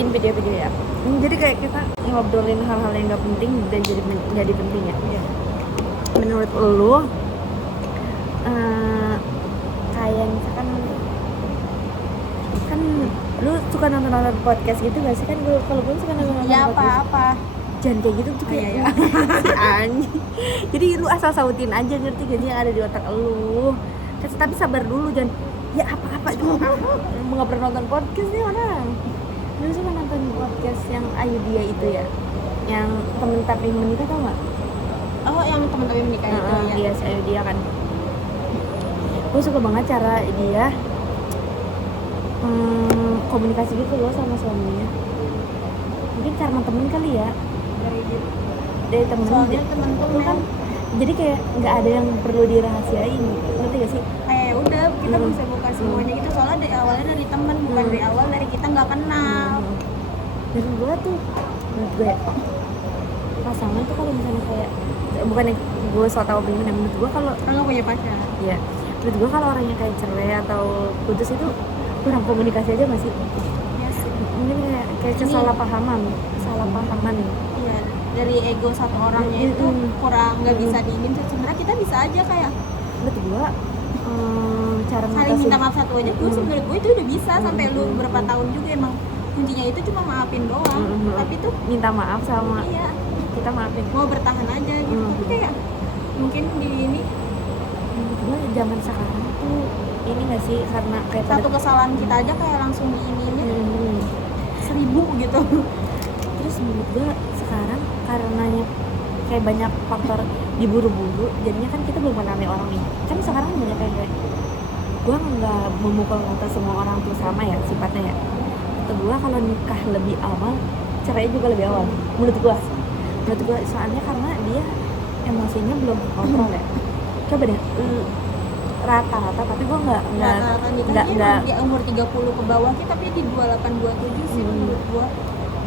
siapin video-video ya. Jadi kayak kita ngobrolin hal-hal yang nggak penting dan jadi penting ya. Menurut lu kayak misalkan kan lu suka nonton podcast gitu gak sih? Kan kalau gue suka nonton ya podcast. apa Jangan kayak gitu tuh kayak ya. si anjing. Jadi lu asal sautin aja, ngerti gak sih yang ada di otak lu. Tapi sabar dulu, jangan ya apa-apa juga. Nggak pernah nonton podcast nih orang. Lu suka nonton podcast yang Ayu Dia itu ya, yang temen tapi menikah, tau nggak? Oh, yang teman-teman menikah itu ya. Iya, si Ayu Dia kan. Gue suka banget cara dia komunikasi gitu loh sama suaminya. Mungkin karena temen kali ya, dari temen. Soalnya temen tuh kan jadi kayak nggak ada yang perlu dirahasiain, ngerti gak sih? kayak udah kita bisa buka semuanya gitu, soalnya dari awalnya dari temen, bukan dari awal dari kita nggak kenal. Dan gue tuh menurut gue pasangan tuh kalau misalnya kayak bukan yang gue so tau pengen, menurut gue kalau nggak punya pacar ya, menurut gue kalau orangnya kayak cerai atau putus itu kurang komunikasi aja masih ya sih. mungkin kayak kesalahpahaman. Iya, dari ego satu orangnya itu kurang nggak bisa diinin. Sebenarnya kita bisa aja kayak menurut gue cara saling minta maaf satu aja. Gue menurut gue itu udah bisa sampai lu berapa tahun juga. Emang kuncinya itu cuma maafin doang. Tapi tuh minta maaf sama iya, kita maafin, mau bertahan aja gitu. Tapi kayak mungkin di ini menurut gue zaman sekarang tuh ini nggak sih, karena kayak satu kesalahan kita aja kayak langsung diininya 1000 gitu. Terus menurut gue sekarang karenanya kayak banyak faktor diburu-buru, jadinya kan kita belum mengenali orang nih. Kan sekarang banyak kayak gue nggak memukul rata semua orang tuh sama ya sifatnya ya. Kata gue kalau nikah lebih awal, cerai juga lebih awal. Menurut gue soalnya karena dia emosinya belum kontrol ya. Coba deh rata-rata, tapi gue nggak di umur 30 ke bawah sih, tapi di 28-27 sih menurut gue.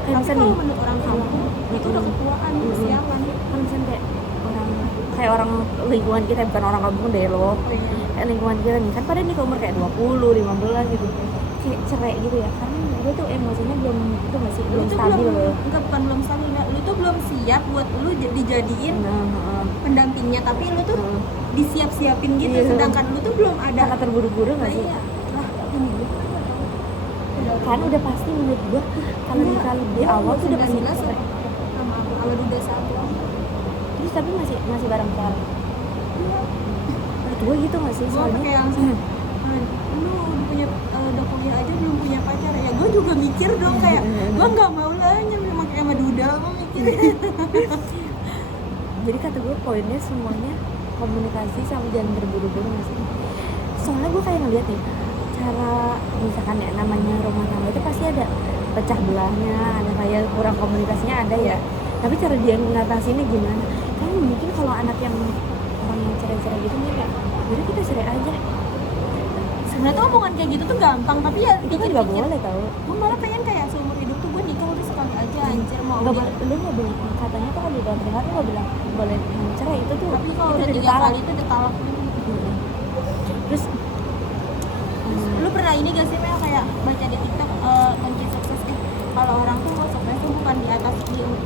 Kayak Tapi misalnya kalau menurut orang tua itu udah ketuaan, kesiapan. Kan misalnya kayak orang lingkungan kita, bukan orang kampung deh lo. Kayak lingkungan kita nih kan pada nih ke umur kayak 20, 15 gitu, kayak cerai gitu ya, karena gue tuh emosinya belum itu masih belum stabil loh. Enggak, bukan belum stabil, lu tuh belum siap buat lu dijadiin pendampingnya, tapi lu tuh disiap-siapin gitu. Sedangkan lu tuh belum ada, sangat terburu-buru nggak sih? Iya lah, ini gue kan udah pasti menurut gue kalau nikah di awal tuh udah pasti cerai sama aku awal udah satu. Terus tapi masih bareng sekarang. Menurut gue gitu nggak sih? Soalnya kayak langsung lu udah kuliah aja belum punya pacar ya, gue juga mikir dong kayak gue nggak mau lah nyampe sama duda, gue mikir. Jadi kata gue poinnya semuanya komunikasi sama jangan berburu-buru nggak sih? Soalnya gue kayak ngeliat nih cara misalkan ya namanya rumah tangga itu pasti ada pecah belahnya, ada kayak kurang komunikasinya ada ya. Tapi cara dia ngatasinnya gimana? Kan mungkin kalau anak yang orang yang cerai-cerai gitu nih kayak jadi kita cerai aja. Sebenarnya tuh omongan kayak gitu tuh gampang, tapi ya itu kan nggak boleh tau. Gue malah pengen kayak seumur hidup tuh gue nikah udah sekali aja, anjir mau lu nggak boleh, katanya tuh kalau di dalam dengar lu nggak bilang boleh cerai itu tuh. Tapi kalau udah 3 kali itu udah talak. Terus lu pernah ini gak sih Mel kayak baca di TikTok kunci sukses kalau orang tuh sukses tuh bukan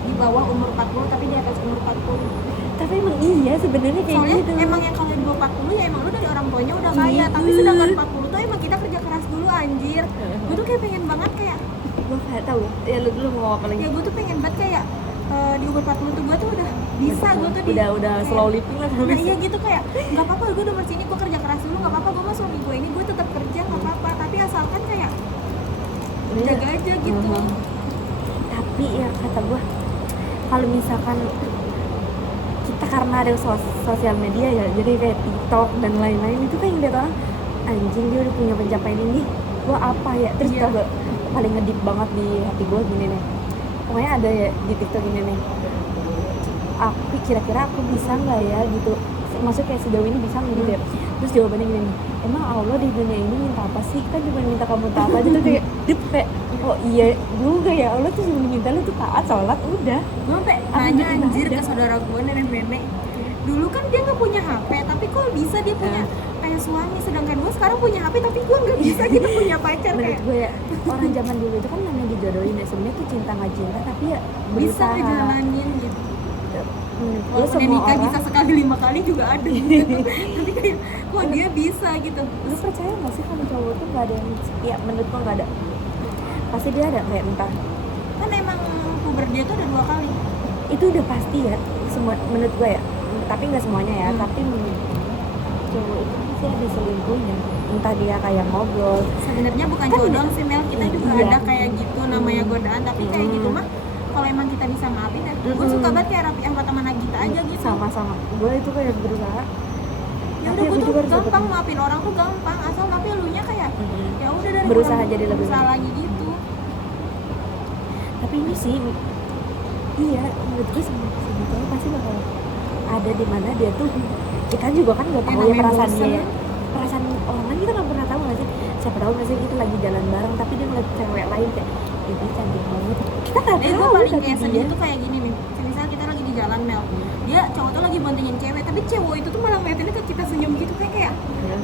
di bawah umur 40 tapi di atas umur 40. tapi emang iya sebenarnya kayak soalnya gitu. Emang yang kalau di bawah 40 ya emang lu dari orang tuanya udah kaya, tapi sedangkan 40 tuh emang kita kerja keras dulu, anjir. Gue tuh kayak pengen banget kayak gue kayak tahu ya lu dulu mau apa lagi ya, gue tuh pengen banget kayak di umur 40 tuh gue tuh udah bisa, gue tuh udah kayak, slow living lah. Nah iya gitu kayak nggak apa-apa gue udah sini, gue kerja keras dulu nggak apa-apa, gue sama suami gue ini gue tetap kerja nggak apa-apa, tapi asalkan kayak jaga aja gitu. Tapi ya kata gue kalau misalkan kita karena ada sosial media ya, jadi kayak TikTok dan lain-lain itu kan yang lihat orang anjing dia udah punya pencapaian ini, gue apa ya. Terus tau gak paling ngedip banget di hati gue gini nih, pokoknya ada ya di TikTok gini nih, aku kira-kira aku bisa nggak ya gitu, maksudnya kayak sejauh ini bisa nggak gitu ya. Terus jawabannya gini nih, emang Allah di dunia ini minta apa sih, kan cuma minta kamu taat aja. Tuh kayak dip kayak oh iya juga ya, Allah tuh cuma minta lu tuh taat sholat udah. Gue sampai nanya anjir ke saudara gue nenek-nenek, dulu kan dia nggak punya HP tapi kok bisa dia punya kayak suami, sedangkan gue sekarang punya HP tapi gue nggak bisa gitu punya pacar. Menurut Kayak gue ya, orang zaman dulu itu kan namanya dijodohin ya, sebenarnya tuh cinta nggak cinta tapi ya bisa berusaha. ngejalanin gitu. Menurut gue Walaupun dia semua nikah orang, bisa sekali 5 kali juga ada gitu. Tapi kayak kok dia bisa gitu. lu percaya nggak sih kalau cowok tuh nggak ada yang setia? Menurut gue nggak ada, pasti dia ada kayak entah Kan emang puber dia tuh ada 2 kali. itu udah pasti ya, semua menurut gue ya, tapi nggak semuanya ya, tapi menurut cowok itu pasti ada selingkuhnya, entah dia kayak ngobrol. Sebenarnya bukan Kan cowok doang sih Mel, kita juga iya. ada kayak gitu namanya godaan, tapi kayak gitu mah kalau emang kita bisa maafin ya. Gue suka banget kayak Raffi Ahmad sama Nagita aja gitu. Sama-sama gue itu kayak berusaha. Ya Tapi udah, gue aku tuh juga harus gampang dapetin. maafin orang tuh gampang, asal tapi elunya kayak ya udah dari Berusaha kurang jadi lebih berusaha baik. lagi gitu. Tapi ini sih iya, menurut gue semua cowok pasti bakal ada di mana dia tuh, kita juga kan nggak tahu ya namanya perasaan bosen. dia, perasaan orang lain kita nggak pernah tahu nggak sih, siapa tahu nggak sih kita lagi jalan bareng tapi dia ngeliat cewek lain kayak ini cantik banget, kita nggak Gue tahu paling tapi kayak sedih dia tuh kayak gini nih. Misalnya kita lagi di jalan Mel, dia cowok tuh lagi bontengin cewek, tapi cewek itu tuh malah ngeliatinnya ke kita senyum gitu kayak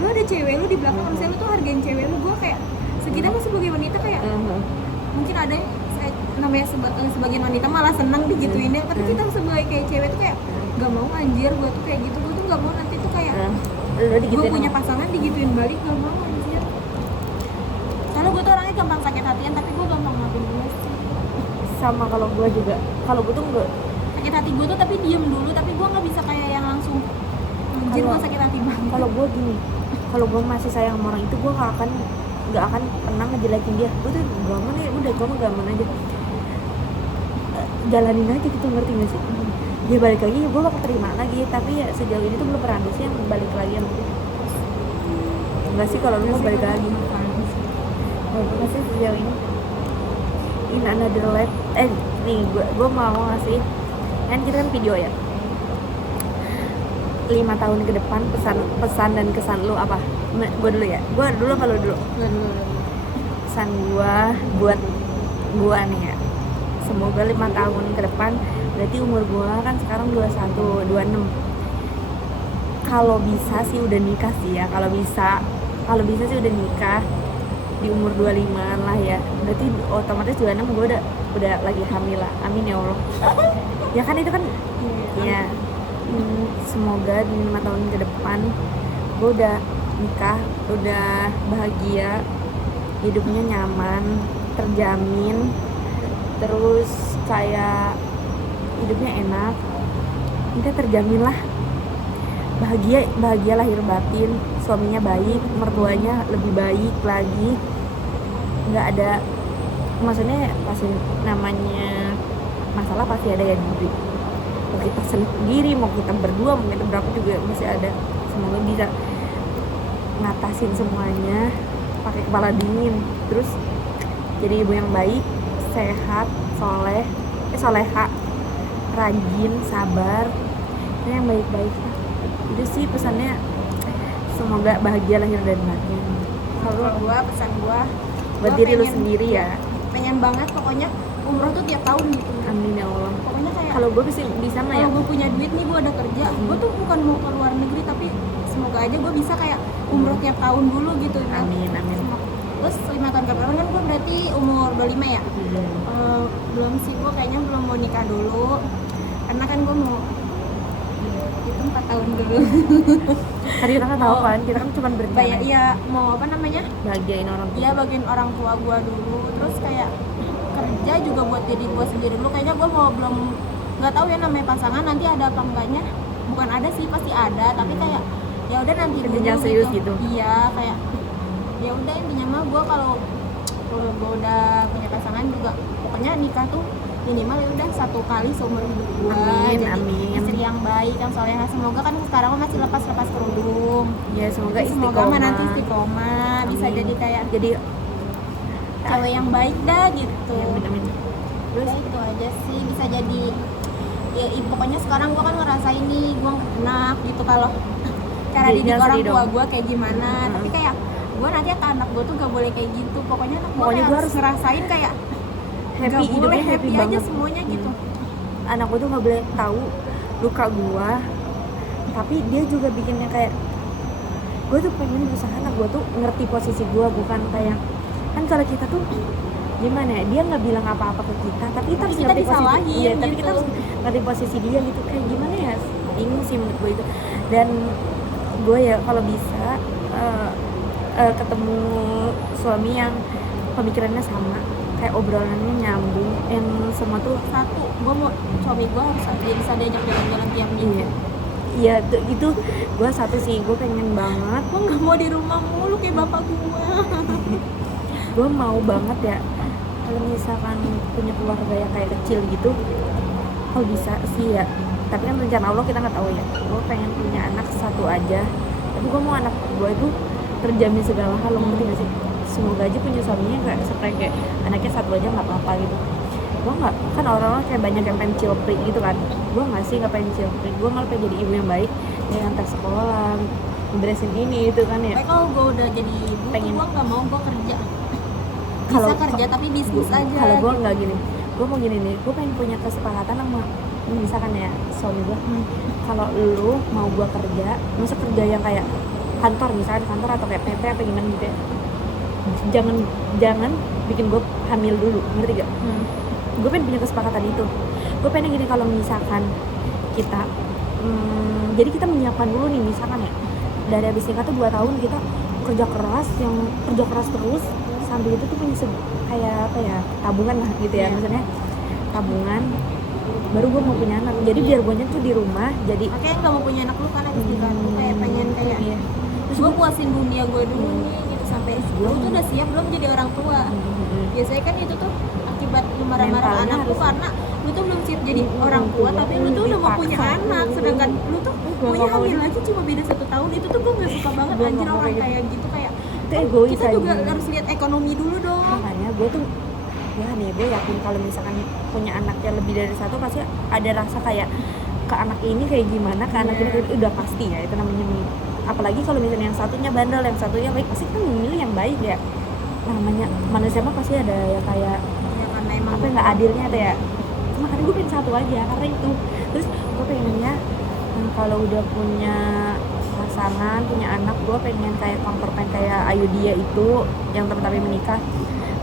lu ada cewek lu di belakang, harusnya lu tuh hargain cewek lu. Gue kayak kita mah sebagai wanita kayak mungkin ada yang namanya sebagian wanita malah senang digituinnya, tapi kita sebagai kayak cewek tuh kayak gak mau anjir, gue tuh kayak gitu, gue tuh gak mau nanti tuh kayak lu gue digituin punya pasangan digituin balik, gak mau anjir. Soalnya gue tuh orangnya gampang sakit hatian, tapi gue gampang maafin dia sih. sama. Kalau gue juga, kalau gue tuh nggak, Sakit hati gue tuh tapi diem dulu, tapi gue gak bisa kayak yang langsung anjir gue sakit hati banget. kalau gue gini, kalau gue masih sayang sama orang itu gue nggak akan pernah ngejelekin dia. Gue tuh gaman ya udah, gue gaman aja, jalanin aja gitu, ngerti gak sih? Dia balik lagi gue bakal terima lagi, tapi ya sejauh ini tuh belum pernah ada sih yang balik lagi sama dia. Enggak sih, kalau lu mau balik lagi nggak pernah sih sejauh ini. In another life, nih gue mau ngasih, kan kita kan video ya, 5 tahun ke depan pesan dan kesan lu apa? Gue dulu ya, gue dulu kalau dulu pesan gue buat gue nih ya, semoga 5 tahun ke depan, berarti umur gue kan sekarang 21, 26, kalau bisa sih udah nikah sih ya, kalau bisa sih udah nikah di umur 25-an lah ya, berarti otomatis 26 gue udah lagi hamil lah, amin ya Allah. Ya kan itu kan ya, semoga di 5 tahun ke depan gue udah nikah, udah bahagia, hidupnya nyaman, terjamin, terus kayak hidupnya enak, kita terjamin lah, bahagia lahir batin, suaminya baik, mertuanya lebih baik lagi, nggak ada, maksudnya pasti namanya masalah pasti ada ya, mau kita sendiri, mau kita berdua, mau kita berapa juga masih ada. Semoga bisa ngatasin semuanya pakai kepala dingin, terus jadi ibu yang baik, sehat, soleha, rajin, sabar, yang baik-baik. Itu sih pesannya, semoga bahagia lahir dan batin. Kalau gue pesan gue Buat diri lu sendiri ya, pengen banget pokoknya umroh tuh tiap tahun gitu. amin ya Allah. Pokoknya kayak Kalau gue bisa mah ya, kalau gue punya duit nih, gue ada kerja, gue tuh bukan mau ke luar negeri, tapi semoga aja gue bisa kayak umroh tiap tahun dulu gitu. amin. Terus 5 tahun ke depan kan gue berarti umur 25 ya. Belum sih, gue kayaknya belum mau nikah dulu, karena kan gue mau itu 4 tahun dulu. Tadi kita kan tahu kan, kita kan cuma berencana Iya, mau apa namanya, bahagiain orang tua. iya bagian orang tua gue dulu, terus kayak kerja juga buat diri gue sendiri dulu. Kayaknya gue mau belum, nggak tahu ya namanya pasangan nanti ada apa enggaknya, bukan ada sih, pasti ada, tapi kayak ya udah nanti dulu Kerja serius gitu. Iya, kayak ya udah intinya mah gue kalau gue udah punya pasangan juga pokoknya nikah tuh minimal ya udah 1 kali seumur hidup gue. Jadi amin. istri yang baik, yang soleha. Semoga kan sekarang masih lepas kerudung. Ya semoga Semoga mah nanti istiqomah. istiqomah, bisa Amin. jadi kayak Jadi cewek yang baik dah gitu. amin. Terus itu aja sih, bisa jadi ya pokoknya sekarang gue kan ngerasain nih, gue enak gitu kalau cara Jadi didik jangan orang sedih tua dong. gue kayak gimana. Tapi kayak gue nanti ke anak gue tuh gak boleh kayak gitu, pokoknya anak gue Pokoknya gue harus ngerasain kayak Happy, gak boleh hidupnya happy aja banget. semuanya gitu. Anak gue tuh nggak boleh tahu luka gue, tapi dia juga bikinnya kayak gue tuh pengen berusaha anak gue tuh ngerti posisi gue, bukan kayak kan kalau kita tuh gimana ya, dia nggak bilang apa-apa ke kita tapi kita harus kita ngerti posisi disalahin iya tapi gitu. kita harus ngerti posisi dia gitu, kayak gimana ya, bingung sih menurut gue itu. Dan gue ya kalau bisa ketemu suami yang pemikirannya sama, kayak obrolannya nyambung, yang semua tuh Satu, gue mau suami gue harus bisa diajak jalan-jalan tiap minggu. iya itu gue satu sih, gue pengen banget, Gue nggak mau di rumah mulu kayak bapak gue. gue mau banget ya kalau misalkan punya keluarga yang kayak kecil gitu, kalau bisa sih ya, tapi kan rencana Allah kita nggak tahu ya. Gue pengen punya anak satu aja, tapi gue mau anak gue itu terjamin segala hal, lo ngerti gak sih? Semoga aja punya suaminya kayak seperti kayak anaknya satu aja nggak apa-apa gitu. Gue nggak, kan orang-orang kayak banyak yang pengen cilprik gitu kan, gue nggak sih, nggak pengen cilprik, gue malah pengen jadi ibu yang baik, yang antar sekolah, beresin ini itu kan ya. Tapi kalau gue udah jadi ibu, Pengen. gue nggak mau gue kerja. Bisa Kalau- kerja tapi bisnis aja. Kalau gue nggak gini, gue mau gini nih, gue pengen punya kesepakatan sama misalkan ya suami gue, kalau lu mau gue kerja, masa kerja yang kayak kantor, misalkan kantor atau kayak PT atau gimana gitu ya, jangan bikin gue hamil dulu, ngerti gak? Gue pengen punya kesepakatan itu. Gue pengen gini, kalau misalkan kita jadi kita menyiapkan dulu nih, misalkan ya dari habis nikah tuh 2 tahun kita kerja keras terus, sambil itu tuh punya kayak apa ya, tabungan lah gitu ya, Iya. maksudnya tabungan, baru gue mau punya anak. Jadi biar gue tuh di rumah, jadi Makanya nggak mau punya anak lu kan abis nikah. Gue kayak pengen kayak iya. terus gue puasin dunia gue dulu nih gitu, sampai lu tuh udah siap belum jadi orang tua. Biasanya kan itu tuh akibat lu marah-marah Mentalnya anak lu harus- karena lu tuh belum siap jadi orang tua, tapi lu tuh udah mau punya Dipaksa. anak, sedangkan lu tuh Gua punya nggak mau. hamil lagi cuma beda 1 tahun. Itu tuh gue nggak suka banget, Gua anjir nggak mau orang kayak kayak gitu, kayak Itu egois kita juga aja. harus lihat ekonomi dulu dong. Makanya gue yakin kalau misalkan punya anak yang lebih dari satu, pasti ada rasa kayak ke anak ini kayak gimana, ke anak ini kayak, udah pasti ya, itu namanya apalagi kalau misalnya yang satunya bandel, yang satunya baik, pasti kan memilih yang baik ya. Namanya manusia mah pasti ada ya kayak Ya karena emang apa, nggak adilnya tuh ya. Makanya gue pengen satu aja karena itu. Terus gue pengennya kalau udah punya pasangan, punya anak, gue pengen kayak campervan kayak Ayudhya itu yang teman-teman menikah,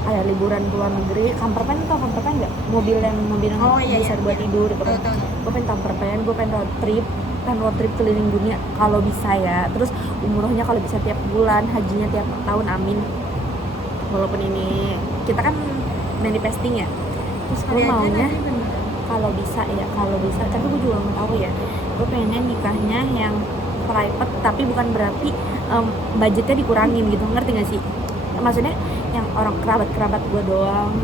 kayak liburan ke luar negeri. Campervan, tau campervan nggak? Mobil yang Oh, iya, bisa iya, buat iya. tidur gitu. Tahu. Gue pengen campervan, gue pengen road trip keliling dunia kalau bisa ya. Terus umrohnya kalau bisa tiap bulan, hajinya tiap tahun, amin. Walaupun ini kita kan manifesting ya. Terus gue Kali aja maunya nanti beneran. kalau bisa, tapi gue juga nggak tahu ya. Gue pengennya nikahnya yang private, tapi bukan berarti budgetnya dikurangin gitu, ngerti gak sih? Maksudnya yang orang kerabat gue doang,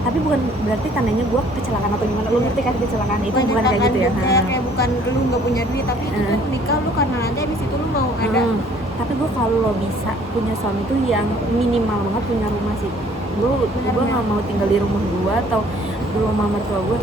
tapi bukan berarti tandanya gue kecelakaan atau gimana. Lu ngerti kan kecelakaan itu Banyak bukan kayak gitu ya. kayak bukan lu nggak punya duit, tapi itu kan nikah lu karena nanti abis itu lu mau ada Tapi gue kalau lo bisa punya suami tuh yang minimal banget punya rumah sih. Gue nggak mau tinggal di rumah gue atau di rumah mertua gue.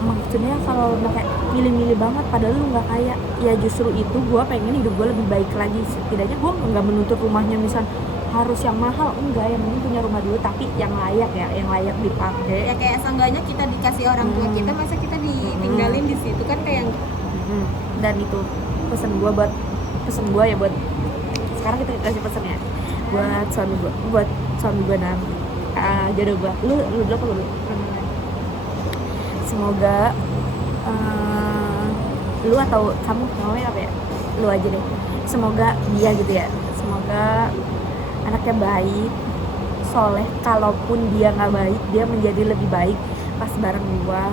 Maksudnya kalau udah kayak milih-milih banget, padahal lu nggak kaya, ya justru itu gue pengen hidup gue lebih baik lagi. Setidaknya gue nggak menuntut rumahnya misal harus yang mahal, enggak, yang penting punya rumah dulu tapi yang layak ya, yang layak dipakai. ya kayak seenggaknya kita dikasih orang tua kita, masa kita ditinggalin di situ kan kayak Dan itu pesan gue ya buat sekarang kita kasih pesan ya buat suami gue nanti, jodoh gue, lu dulu apa lu? Semoga lu atau kamu namanya apa ya, lu aja deh, semoga dia gitu ya, semoga anaknya baik, soleh, kalaupun dia nggak baik dia menjadi lebih baik pas bareng gua,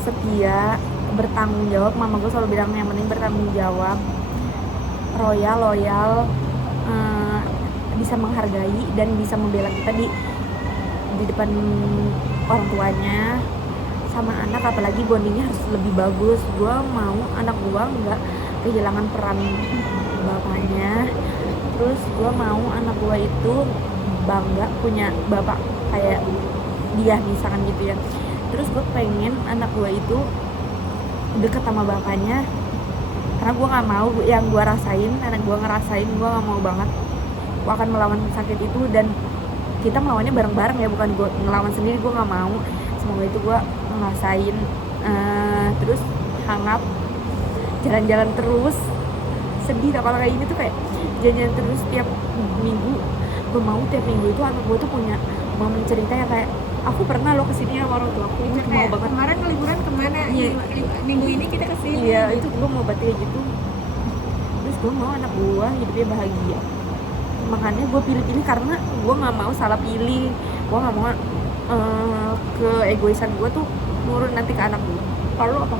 setia, bertanggung jawab. Mama gue selalu bilang yang penting bertanggung jawab, loyal, bisa menghargai dan bisa membela kita di depan orang tuanya sama anak, apalagi bondingnya harus lebih bagus. Gue mau anak gue nggak kehilangan peran bapaknya, terus gue mau anak gue itu bangga punya bapak kayak dia misalkan gitu ya. Terus gue pengen anak gue itu deket sama bapaknya, karena gue nggak mau yang gue rasain anak gue ngerasain. Gue nggak mau banget, gue akan melawan sakit itu dan kita melawannya bareng-bareng ya, bukan gue ngelawan sendiri. Gue nggak mau, semoga itu gue ngerasain terus hangat jalan-jalan terus. Sedih tau kalau kayak gini tuh, kayak jalan-jalan terus tiap minggu. Gue mau tiap minggu itu anak gue tuh punya momen cerita yang kayak aku pernah lo kesini sama orang tua aku, itu mau kayak banget. kemarin liburan kemana? Iya. Minggu ini kita kesini. Iya, itu gue mau banget kayak gitu. Terus gue mau anak gue hidupnya bahagia, makanya gue pilih-pilih karena gue nggak mau salah pilih. Gue nggak mau keegoisan gue tuh nurun nanti ke anak gue. Kalau lo apa?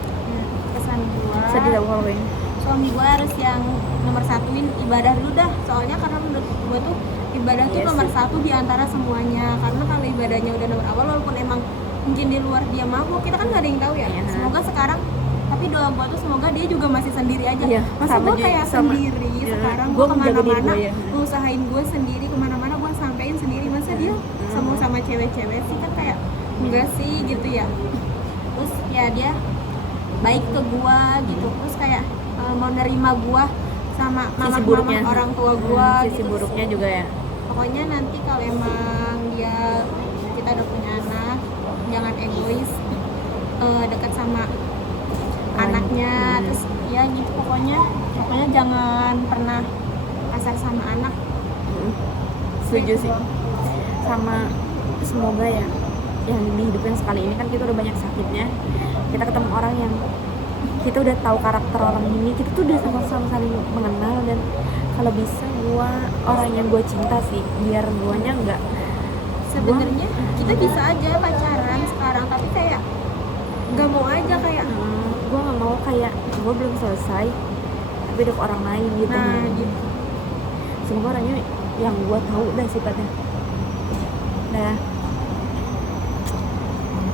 Pesan gua, Sedih tau kalau kayaknya. suami gua harus yang nomor satuin ibadah dulu dah, soalnya karena menurut gua tuh ibadah tuh Iya nomor sih. satu di antara semuanya. Karena kalau ibadahnya udah nomor awal, walaupun emang mungkin di luar dia mabuk, kita kan nggak ada yang tahu ya. Iya. Semoga sekarang, tapi doa gua tuh semoga dia juga masih sendiri aja. Iya, Masa sama gua juga, kayak sama. sendiri Iya, sekarang, gua gua menjaga diri kemana-mana gua, ya. gua usahain gua sendiri, kemana-mana gua sampein sendiri. Masa dia sama cewek-cewek sih, kan kayak enggak sih gitu ya. Terus ya dia baik ke gua gitu, terus kayak mau nerima gua sama Sisi buruknya. mama orang tua gua Sisi gitu. buruknya juga ya. Pokoknya nanti kalau emang kita udah punya anak, jangan egois, dekat sama anaknya. Terus ya gitu, pokoknya jangan pernah kasar sama anak. Setuju sih. Sama semoga ya yang di hidup yang sekali ini kan kita udah banyak sakitnya, kita ketemu orang yang kita udah tahu karakter orang ini, kita tuh udah sama-sama saling mengenal. Dan kalau bisa orang yang gue cinta sih, biar guanya enggak, Sebenarnya kita bisa aja pacaran sekarang, tapi kayak nggak mau aja kayak gue nggak mau kayak gue belum selesai tapi ada orang lain gitu. nah gitu. Semoga orangnya yang gue tahu dah sifatnya. Dah.